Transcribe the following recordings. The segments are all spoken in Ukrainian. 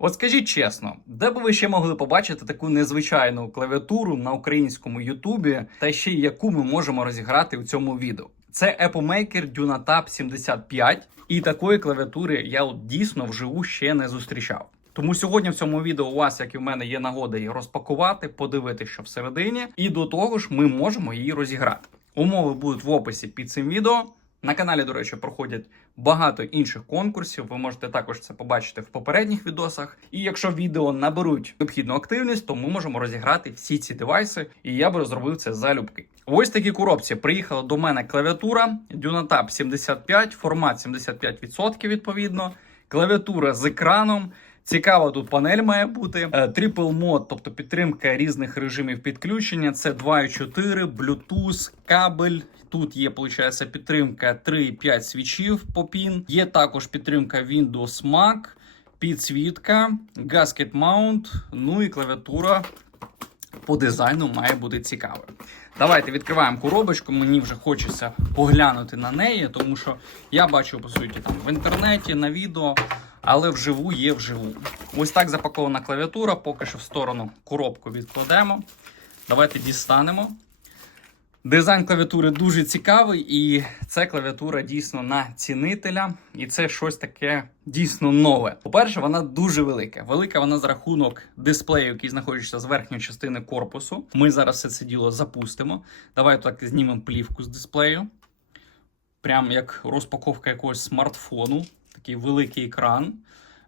От скажіть чесно, де б ви ще могли побачити таку незвичайну клавіатуру на українському Ютубі, та ще й яку ми можемо розіграти у цьому відео? Це Apple Maker DunaTap 75, і такої клавіатури я от дійсно вживу ще не зустрічав. Тому сьогодні в цьому відео у вас, як і в мене, є нагода її розпакувати, подивитися, що всередині, і до того ж, ми можемо її розіграти. Умови будуть в описі під цим відео. На каналі, до речі, проходять багато інших конкурсів. Ви можете також це побачити в попередніх відосах. І якщо відео наберуть необхідну активність, то ми можемо розіграти всі ці девайси. І я би зробив це залюбки. Ось такі коробці. Приїхала до мене клавіатура DunaTap 75, формат 75% відповідно, клавіатура з екраном. Цікава тут панель має бути. Е, Triple Mode, тобто підтримка різних режимів підключення. Це 2.4, Bluetooth, кабель. Тут є, виходить, підтримка 3.5 свічів по PIN. Є також підтримка Windows Mac, підсвітка, Gasket Mount, ну і клавіатура по дизайну має бути цікавою. Давайте відкриваємо коробочку. Мені вже хочеться поглянути на неї, тому що я бачу по суті там в інтернеті, на відео, але вживу є вживу. Ось так запакована клавіатура. Поки що в сторону коробку відкладемо. Давайте дістанемо. Дизайн клавіатури дуже цікавий, і це клавіатура дійсно на цінителя, і це щось таке дійсно нове. По-перше, вона дуже велика. Велика вона за рахунок дисплею, який знаходиться з верхньої частини корпусу. Ми зараз все це діло запустимо. Давай так знімемо плівку з дисплею. Прям як розпаковка якогось смартфону, такий великий екран.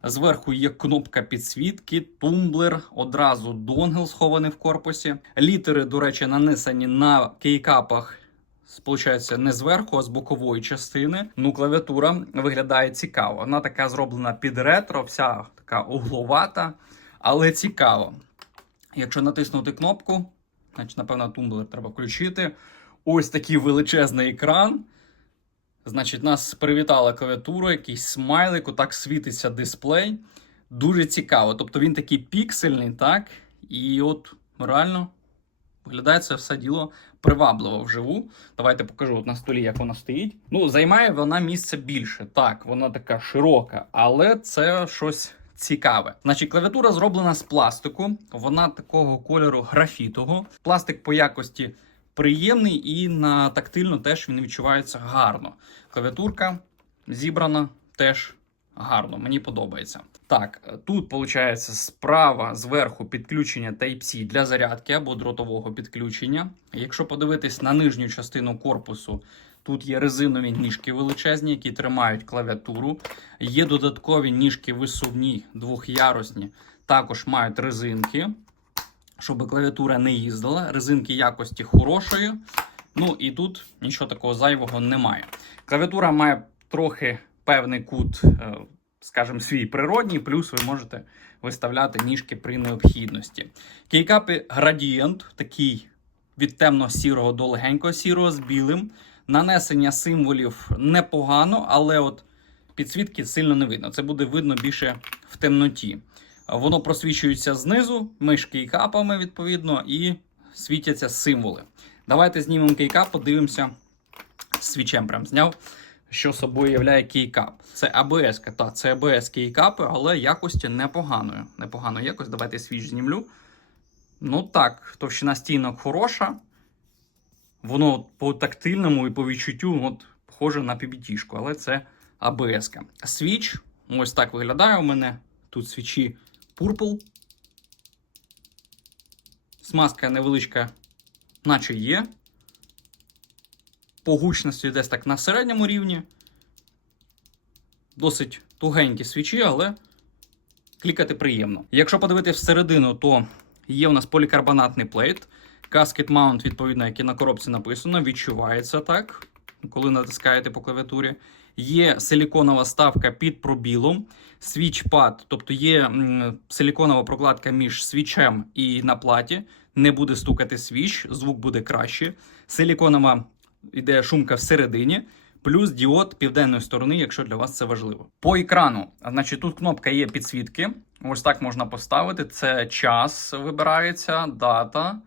Зверху є кнопка підсвітки, тумблер, одразу донгл схований в корпусі. Літери, до речі, нанесені на кейкапах. Сполучається не зверху, а з бокової частини. Ну, клавіатура виглядає цікаво. Вона така зроблена під ретро, вся така угловата, але цікаво. Якщо натиснути кнопку, значить, напевно, тумблер треба включити. Ось такий величезний екран. Значить, нас привітала клавіатура, якийсь смайлик, отак світиться дисплей. Дуже цікаво. Тобто він такий піксельний, так? І от реально виглядає це все діло привабливо вживу. Давайте покажу от на столі, як вона стоїть. Ну, займає вона місце більше. Так, вона така широка, але це щось. Цікаве. Значить, клавіатура зроблена з пластику. Вона такого кольору графітового. Пластик по якості приємний і на тактильно теж він відчувається гарно. Клавіатурка зібрана теж гарно, мені подобається. Так, тут виходить справа зверху підключення Type-C для зарядки або дротового підключення. Якщо подивитись на нижню частину корпусу, тут є резинові ніжки величезні, які тримають клавіатуру. Є додаткові ніжки висувні, двохярусні, також мають резинки щоб клавіатура не їздила. Резинки якості хорошої. Ну і тут нічого такого зайвого немає. Клавіатура має трохи певний кут, е, скажімо, свій природній, плюс ви можете виставляти ніжки при необхідності. Кейкапи градієнт, такий від темно-сірого до легенького сірого з білим. Нанесення символів непогано, але от підсвітки сильно не видно. Це буде видно більше в темноті. Воно просвічується знизу, між кейкапами, відповідно, і світяться символи. Давайте знімемо кейкап, подивимося. Свічем прям зняв, що собою являє кейкап. Це АБС, та це АБС кейкапи, але якості непоганою. Непоганої якості. Давайте свіч знімлю. Ну так, товщина стінок хороша. Воно по тактильному і по відчуттю от, похоже на PBT, але це АБС. Свіч ось так виглядає у мене. Тут свічі Purple. Смазка невеличка, наче є. По гучності десь так на середньому рівні. Досить тугенькі свічі, але клікати приємно. Якщо подивитися всередину, то є у нас полікарбонатний плейт. Каскет маунт, відповідно, який на коробці написано, відчувається так, коли натискаєте по клавіатурі. Є силіконова ставка під пробілом, свічпад, тобто є силіконова прокладка між свічем і на платі. Не буде стукати свіч, звук буде краще. Силіконова іде шумка всередині, плюс діод південної сторони, якщо для вас це важливо. По екрану, значить, тут кнопка є підсвітки. Ось так можна поставити. Це час вибирається, дата,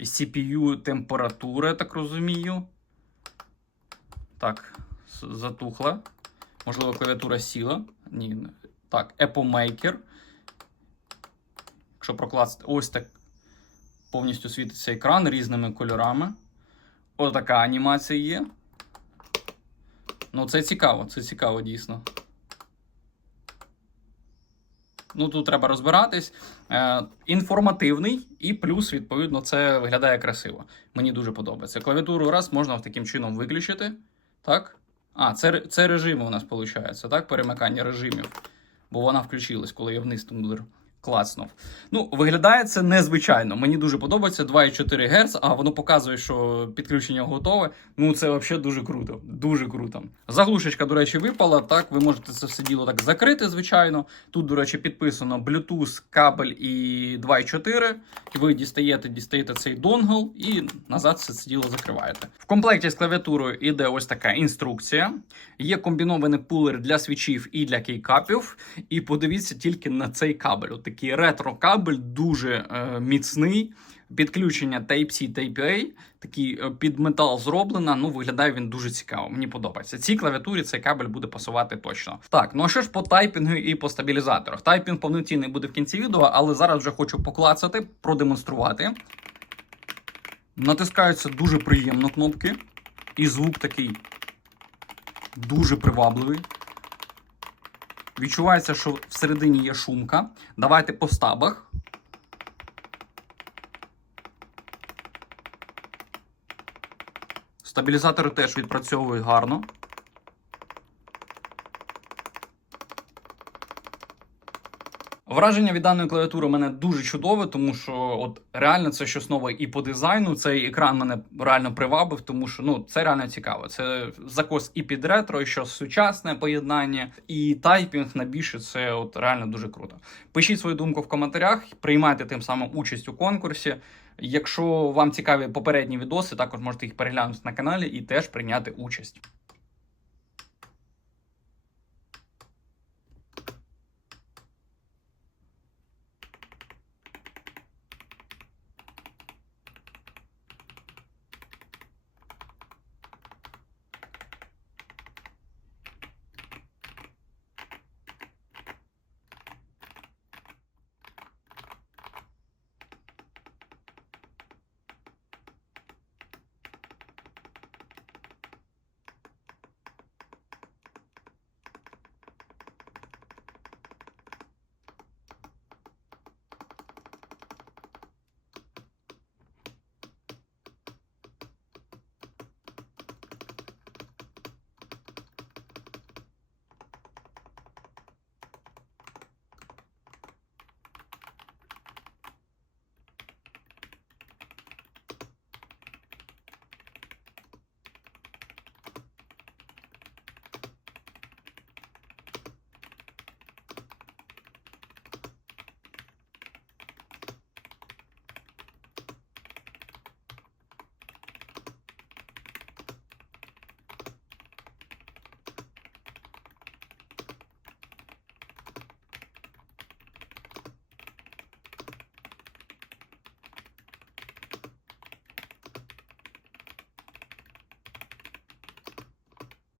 CPU, температура, я так розумію. Так, затухла. Можливо, клавіатура сіла. Ні. Так, Apple Maker. Якщо прокласти, ось так повністю світиться екран різними кольорами. Ось така анімація є. Ну, це цікаво, це цікаво дійсно. Ну, тут треба розбиратись. Е, інформативний, і плюс, відповідно, це виглядає красиво. Мені дуже подобається. Клавіатуру раз можна таким чином виключити. Так? А, це, це режими у нас виходить, так? Перемикання режимів. Бо вона включилась, коли я вниз тумблер клацнув. Ну, виглядає це незвичайно. Мені дуже подобається 2,4 Гц, а воно показує, що підключення готове. Ну, це взагалі дуже круто. Дуже круто. Заглушечка, до речі, випала. Так, ви можете це все діло так закрити, звичайно. Тут, до речі, підписано Bluetooth, кабель і 2,4. І ви дістаєте, дістаєте цей донгл і назад все це діло закриваєте. В комплекті з клавіатурою іде ось така інструкція. Є комбінований пулер для свічів і для кейкапів. І подивіться тільки на цей кабель. От такий ретро-кабель, дуже е, міцний. Підключення Type-C, Type-A, такий е, під метал зроблено. Ну, виглядає він дуже цікаво. Мені подобається. Цій клавіатурі цей кабель буде пасувати точно. Так, ну а що ж по тайпінгу і по стабілізаторах? Тайпінг повноцінний буде в кінці відео, але зараз вже хочу поклацати, продемонструвати. Натискаються дуже приємно кнопки, і звук такий дуже привабливий. Відчувається, що всередині є шумка. Давайте по стабах. Стабілізатори теж відпрацьовують гарно. Враження від даної клавіатури мене дуже чудове, тому що от реально це щось нове і по дизайну. Цей екран мене реально привабив, тому що ну це реально цікаво. Це закос і під ретро, і щось сучасне поєднання, і тайпінг на більше це от реально дуже круто. Пишіть свою думку в коментарях, приймайте тим самим участь у конкурсі. Якщо вам цікаві попередні відоси, також можете їх переглянути на каналі і теж прийняти участь.